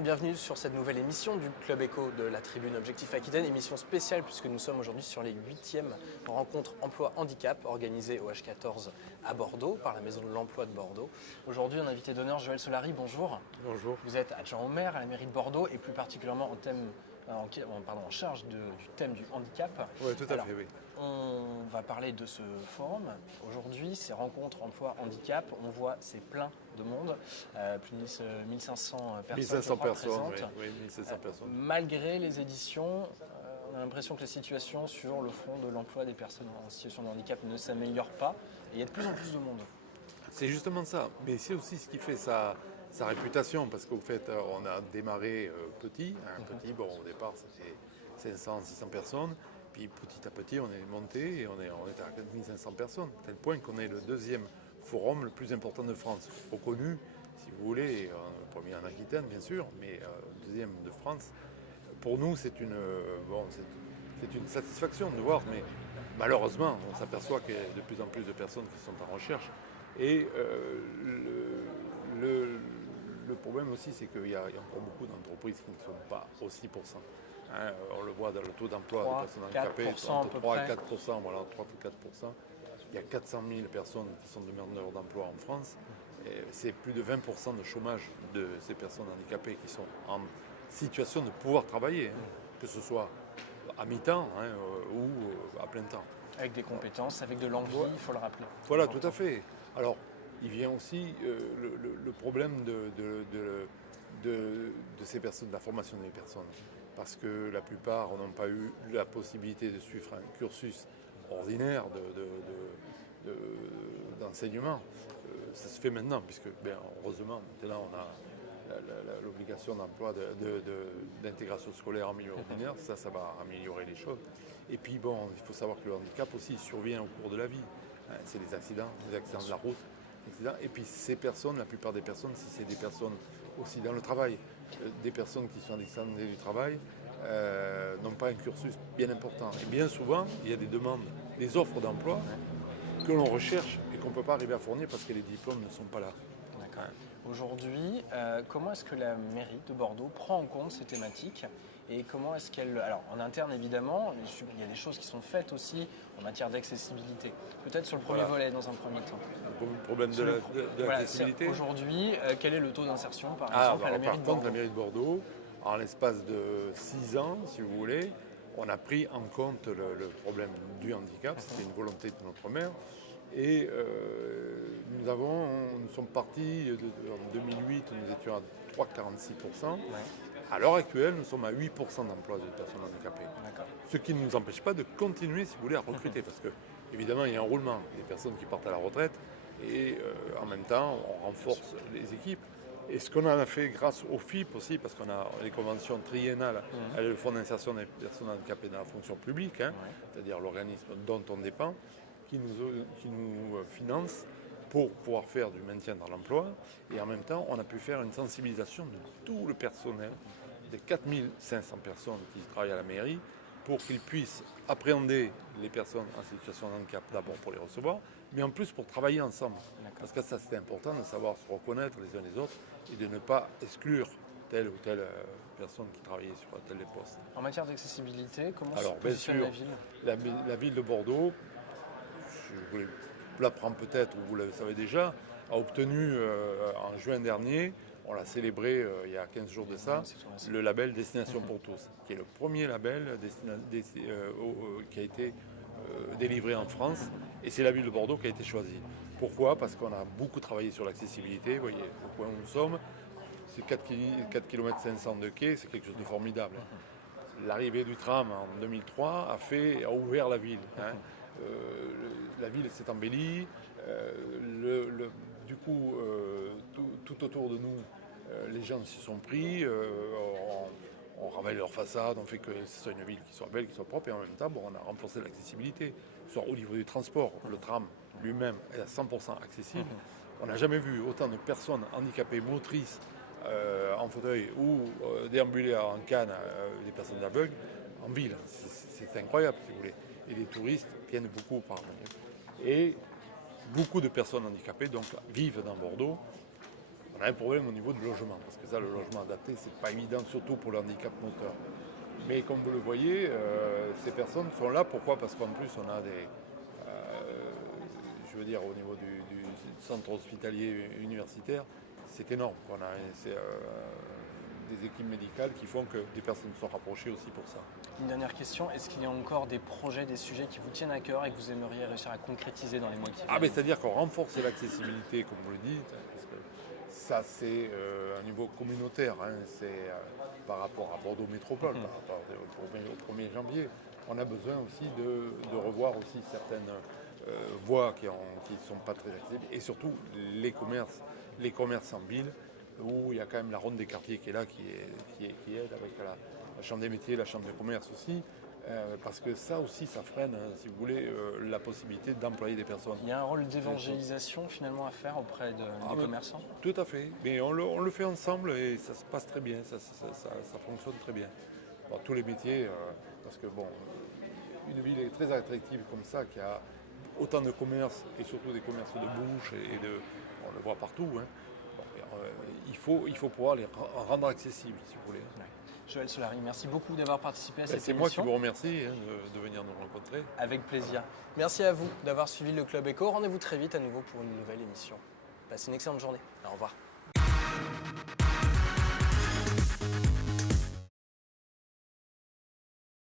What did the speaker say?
et bienvenue sur cette nouvelle émission du Club Éco de la Tribune Objectif Aquitaine, émission spéciale puisque nous sommes aujourd'hui sur les 8e rencontres Emploi Handicap organisées au H14 à Bordeaux par la Maison de l'Emploi de Bordeaux. Aujourd'hui, un invité d'honneur, Joël Solari, bonjour. Bonjour. Vous êtes adjoint au maire à la mairie de Bordeaux et plus particulièrement en charge du thème du handicap. Oui, tout à fait, oui. On va parler de ce forum. Aujourd'hui, ces rencontres emploi handicap, on voit c'est plein de monde, plus de 1500 personnes. 1500 personnes, présentes. 1500 personnes. Malgré les éditions, on a l'impression que la situation sur le front de l'emploi des personnes en situation de handicap ne s'améliore pas et il y a de plus en plus de monde. C'est justement ça, mais c'est aussi ce qui fait sa réputation, parce qu'au fait, on a démarré petit, bon, au départ, c'était 500, 600 personnes, puis petit à petit, on est monté et on est à 4500 personnes, à tel point qu'on est le deuxième forum le plus important de France, reconnu, si vous voulez, le premier en Aquitaine, bien sûr, mais le deuxième de France. Pour nous, c'est une satisfaction de voir, mais malheureusement, on s'aperçoit qu'il y a de plus en plus de personnes qui sont en recherche. Et le problème aussi, c'est qu'il y a encore beaucoup d'entreprises qui ne sont pas aussi pour ça. On le voit dans le taux d'emploi des personnes handicapées, entre 3 et 4 %, voilà, 3 ou 4 %. Il y a 400 000 personnes qui sont demandeurs d'emploi en France. C'est plus de 20 % de chômage de ces personnes handicapées qui sont en situation de pouvoir travailler, que ce soit à mi-temps ou à plein temps. Avec des compétences, avec de l'envie, il faut le rappeler. Voilà, tout à fait. Alors, il vient aussi le problème de ces personnes, de la formation des personnes. Parce que la plupart n'ont pas eu la possibilité de suivre un cursus ordinaire d'enseignement. Ça se fait maintenant, puisque, heureusement, maintenant, on a l'obligation d'emploi d'intégration scolaire en milieu ordinaire. Ça va améliorer les choses. Et puis, bon, il faut savoir que le handicap aussi survient au cours de la vie. C'est des accidents de la route. Et puis ces personnes, la plupart des personnes, si c'est des personnes aussi dans le travail, des personnes qui sont à l'extérieur du travail, n'ont pas un cursus bien important. Et bien souvent, il y a des demandes, des offres d'emploi que l'on recherche et qu'on ne peut pas arriver à fournir parce que les diplômes ne sont pas là. D'accord. Aujourd'hui, comment est-ce que la mairie de Bordeaux prend en compte ces thématiques et comment est-ce qu'elle... Alors, en interne, évidemment, il y a des choses qui sont faites aussi en matière d'accessibilité. Peut-être sur le premier volet, dans un premier temps. Le problème de l'accessibilité. Aujourd'hui, quel est le taux d'insertion, par exemple, à la mairie de Bordeaux ? La mairie de Bordeaux, en l'espace de 6 ans, si vous voulez, on a pris en compte le problème du handicap. C'était une volonté de notre maire. Et nous sommes partis, en 2008, nous étions à 3,46%. À l'heure actuelle, nous sommes à 8% d'emploi de personnes handicapées. Ce qui ne nous empêche pas de continuer, si vous voulez, à recruter. Parce que, évidemment, il y a un roulement des personnes qui partent à la retraite. Et en même temps, on renforce les équipes. Et ce qu'on en a fait grâce au FIP aussi, parce qu'on a les conventions triennales avec le Fonds d'insertion des personnes handicapées dans la fonction publique, c'est-à-dire l'organisme dont on dépend, qui nous finance pour pouvoir faire du maintien dans l'emploi. Et en même temps, on a pu faire une sensibilisation de tout le personnel, des 4500 personnes qui travaillent à la mairie, pour qu'ils puissent appréhender les personnes en situation de handicap, d'abord pour les recevoir, mais en plus pour travailler ensemble. Parce que ça, c'était important de savoir se reconnaître les uns les autres et de ne pas exclure telle ou telle personne qui travaillait sur tel poste. En matière d'accessibilité, comment se bien positionne sûr, la ville ? La ville de Bordeaux, je vous l'apprends peut-être, ou vous le savez déjà, a obtenu en juin dernier, on l'a célébré il y a 15 jours de ça, le label Destination pour tous, qui est le premier label qui a été délivré en France, et c'est la ville de Bordeaux qui a été choisie. Pourquoi ? Parce qu'on a beaucoup travaillé sur l'accessibilité, vous voyez, au point où nous sommes, c'est 4 km 500 de quai, c'est quelque chose de formidable. L'arrivée du tram en 2003 a ouvert la ville. La ville s'est embellie, du coup, tout autour de nous, les gens s'y sont pris, on ramène leur façade, on fait que ce soit une ville qui soit belle, qui soit propre, et en même temps, on a renforcé l'accessibilité, soit au niveau du transport, le tram lui-même est à 100% accessible. On n'a jamais vu autant de personnes handicapées motrices en fauteuil ou déambuler en canne, des personnes aveugles, en ville. C'est incroyable, si vous voulez. Et les touristes viennent beaucoup par et beaucoup de personnes handicapées donc, vivent dans Bordeaux. On a un problème au niveau du logement, parce que ça, le logement adapté, c'est pas évident, surtout pour le handicap moteur. Mais comme vous le voyez, ces personnes sont là. Pourquoi? Parce qu'en plus, on a je veux dire, au niveau du centre hospitalier universitaire, c'est énorme. C'est des équipes médicales qui font que des personnes sont rapprochées aussi pour ça. Une dernière question, est-ce qu'il y a encore des projets, des sujets qui vous tiennent à cœur et que vous aimeriez réussir à concrétiser dans les mois qui viennent? C'est-à-dire qu'on renforce l'accessibilité, comme vous le dites, parce que ça c'est un niveau communautaire, hein, c'est par rapport à Bordeaux Métropole, par rapport au 1er janvier. On a besoin aussi de revoir aussi certaines voies qui ne sont pas très accessibles, et surtout les commerces en ville, où il y a quand même la ronde des quartiers qui est là, qui aide avec la chambre des métiers, la chambre de commerce aussi, parce que ça aussi, ça freine, hein, si vous voulez, la possibilité d'employer des personnes. Il y a un rôle d'évangélisation finalement à faire auprès des commerçants? Tout à fait, mais on le fait ensemble et ça se passe très bien, ça fonctionne très bien. Bon, tous les métiers, parce que bon, une ville est très attractive comme ça, qui a autant de commerces, et surtout des commerces de bouche, on le voit partout, hein. Il faut pouvoir les rendre accessibles, si vous voulez. Ouais. Joël Solari, merci beaucoup d'avoir participé à cette C'est émission. moi qui vous remercie de venir nous rencontrer. Avec plaisir. Merci à vous d'avoir suivi le Club Éco. Rendez-vous très vite à nouveau pour une nouvelle émission. Passez une excellente journée. Au revoir.